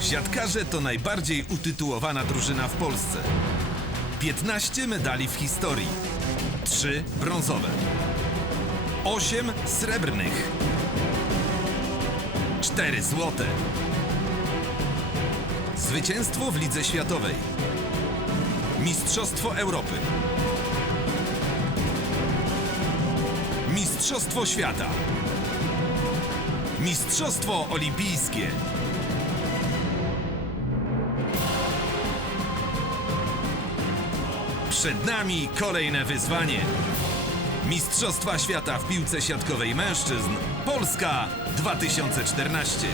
Siatkarze to najbardziej utytułowana drużyna w Polsce. 15 medali w historii, 3 brązowe, 8 srebrnych, 4 złote. Zwycięstwo w Lidze Światowej. Mistrzostwo Europy. Mistrzostwo Świata. Mistrzostwo Olimpijskie. Przed nami kolejne wyzwanie. Mistrzostwa Świata w piłce siatkowej mężczyzn Polska 2014.